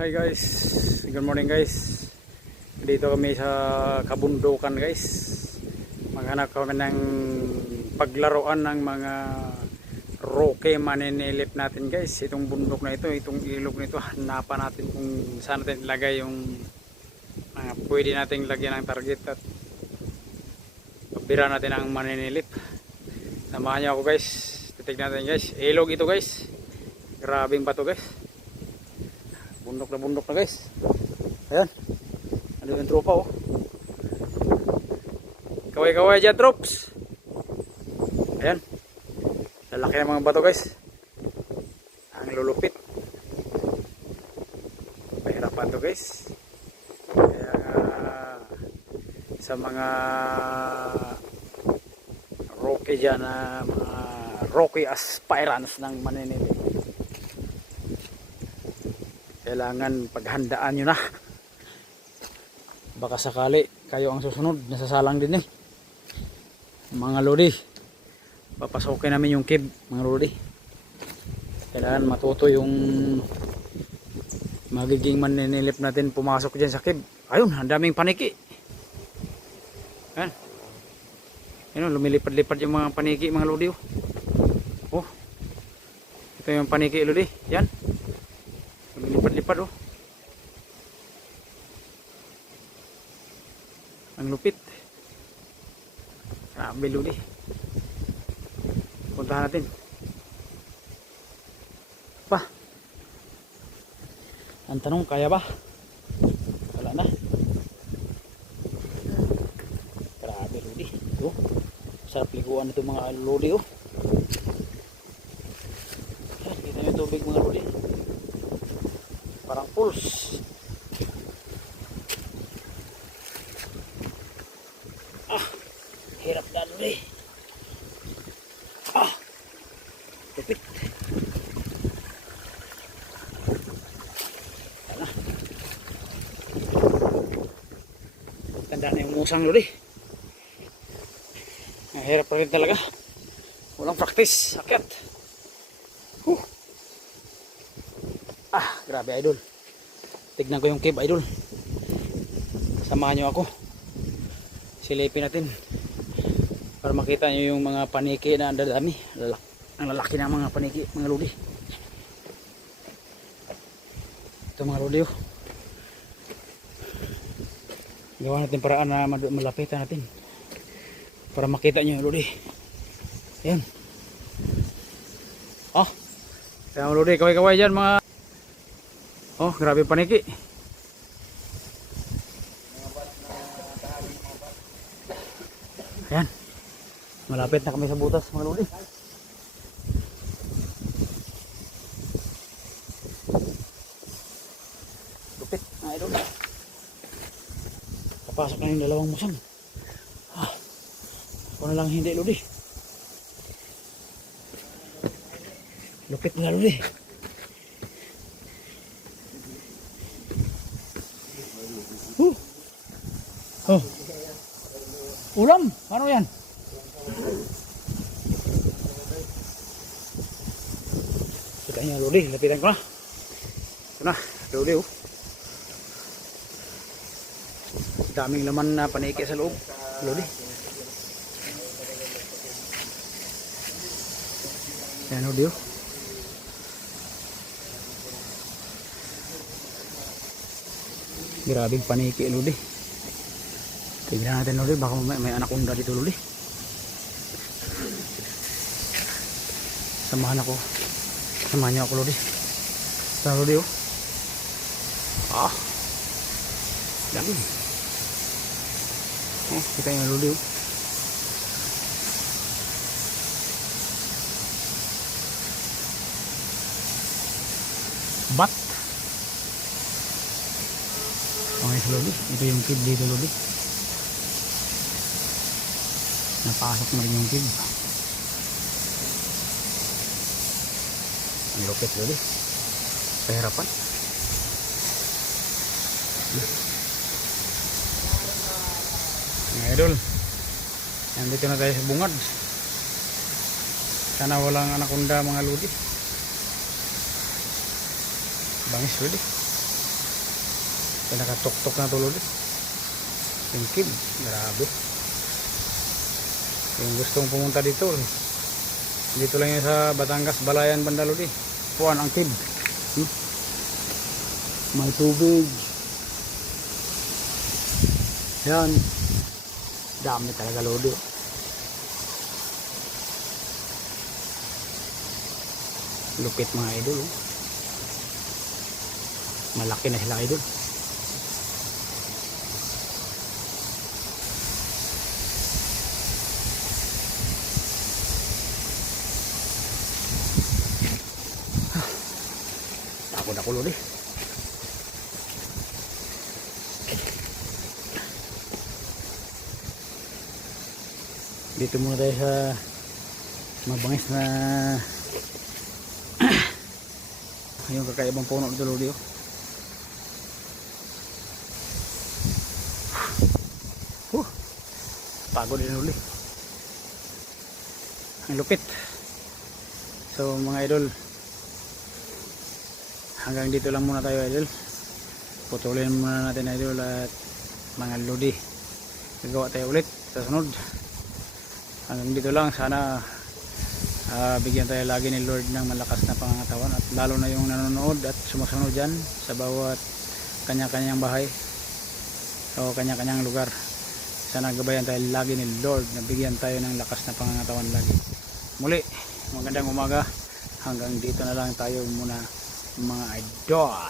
Hi guys, good morning guys. Dito kami sa kabundukan guys. Maghanap kami ng paglaruan ng mga roke maninilip natin guys. Itong bundok na ito, itong ilog nito, hanapan natin kung saan natin ilagay yung pwede nating lagyan ng target at pabira natin ang maninilip. Samahan niyo ako guys. Titignan natin guys. Ilog ito guys. Grabing bato guys. Bundok na guys. Ayan. Ano yung tropa oh. Kaway-kaway dyan troops. Ayan. Lalaki ng mga bato guys. Ang lulupit. Pahirapan to guys. Kaya sa mga rocky dyan na mga rocky aspirants ng maninili, kailangan paghandaan nyo na. Baka sakali kayo ang susunod, nasasalang din mga lodi. Papasokin namin yung cave mga lodi. Kailangan matuto yung magiging maninilip natin pumasok dyan sa cave. Ayun, ang daming paniki. Ayan. Ayun, lumilipad-lipad yung mga paniki mga lodi oh. Ito yung paniki lodi. Yan. Lumilipad-lipad oh. Ang lupit. Grabe lodi. Puntahan natin. Pa. Ang tanong, kaya ba? Wala na. Grabe lodi. Oh. Sarap liguan ito mga lodi oh. Kita nyo tubig mga lodi. Parang pulse. Hirap na lodi. Lupit. Tala. Tanda na yung musang lodi. Hirap pa rin talaga. Walang practice. Akyat. Grabe idol. Tignan ko yung cave idol. Samahan nyo ako. Silipin natin. Para makita nyo yung mga paniki na andadami. Ang lalaki ng mga paniki, mga lodi. Ito mga lodi oh. Gawa natin paraan na malapitan natin. Para makita nyo yung lodi. Ayan. Kaya mga lodi, kaway-kaway dyan mga. Oh, grabe paniki. Ayan. Malapit na kami sa butas mga lodi. Lupit na idol. Papasok na yung dalawang musang. Ako na lang hindi lodi. Lupit na lodi. Ulam? Ano yan? Kita nyo lodi, lapitan ko na. Ito na, lodi oh. Daming laman na paniki sa loob, lodi. Yan lodi oh. Grabing paniki lodi. Tignan natin lodi, baka may anaconda dito lodi. Samahan niyo ako lodi. Ito lodi oh. Dami. Oh, kita yung lodi oh. Bat. Okay lodi, ito yung cave dito lodi. Napasok na rin yung cave. Ang lupit lodi. Pahirapan. Mga idol, nandito na tayo sa bungad. Sana walang anaconda mga lodi. Bangis lodi. Nakatuktok na tulog eh. Tingkid, grabe. Yung gustong pumunta dito, dito lang yun sa Batangas, Balayan, Bandalo di. Puan ang kid. May tubig. Yan. Dami talaga lodi. Lupit mga idol. Malaki na sila idol. Takot ako lodi. Dito muna tayo sa mabangis na yung kakaibang puno dito lodi. Pagod din uli. Ang lupit. So mga idol, hanggang dito lang muna tayo idol. Putulin muna natin idol at mga lodi. Gagawa tayo ulit sa sunod. Hanggang dito lang, sana bigyan tayo lagi ni Lord ng malakas na pangangatawan at lalo na yung nanonood at sumusunod dyan sa bawat kanya-kanyang bahay o kanya-kanyang lugar. Sana gabayan tayo lagi ni Lord na bigyan tayo ng lakas na pangangatawan lagi. Muli, magandang umaga. Hanggang dito na lang tayo muna mga idol.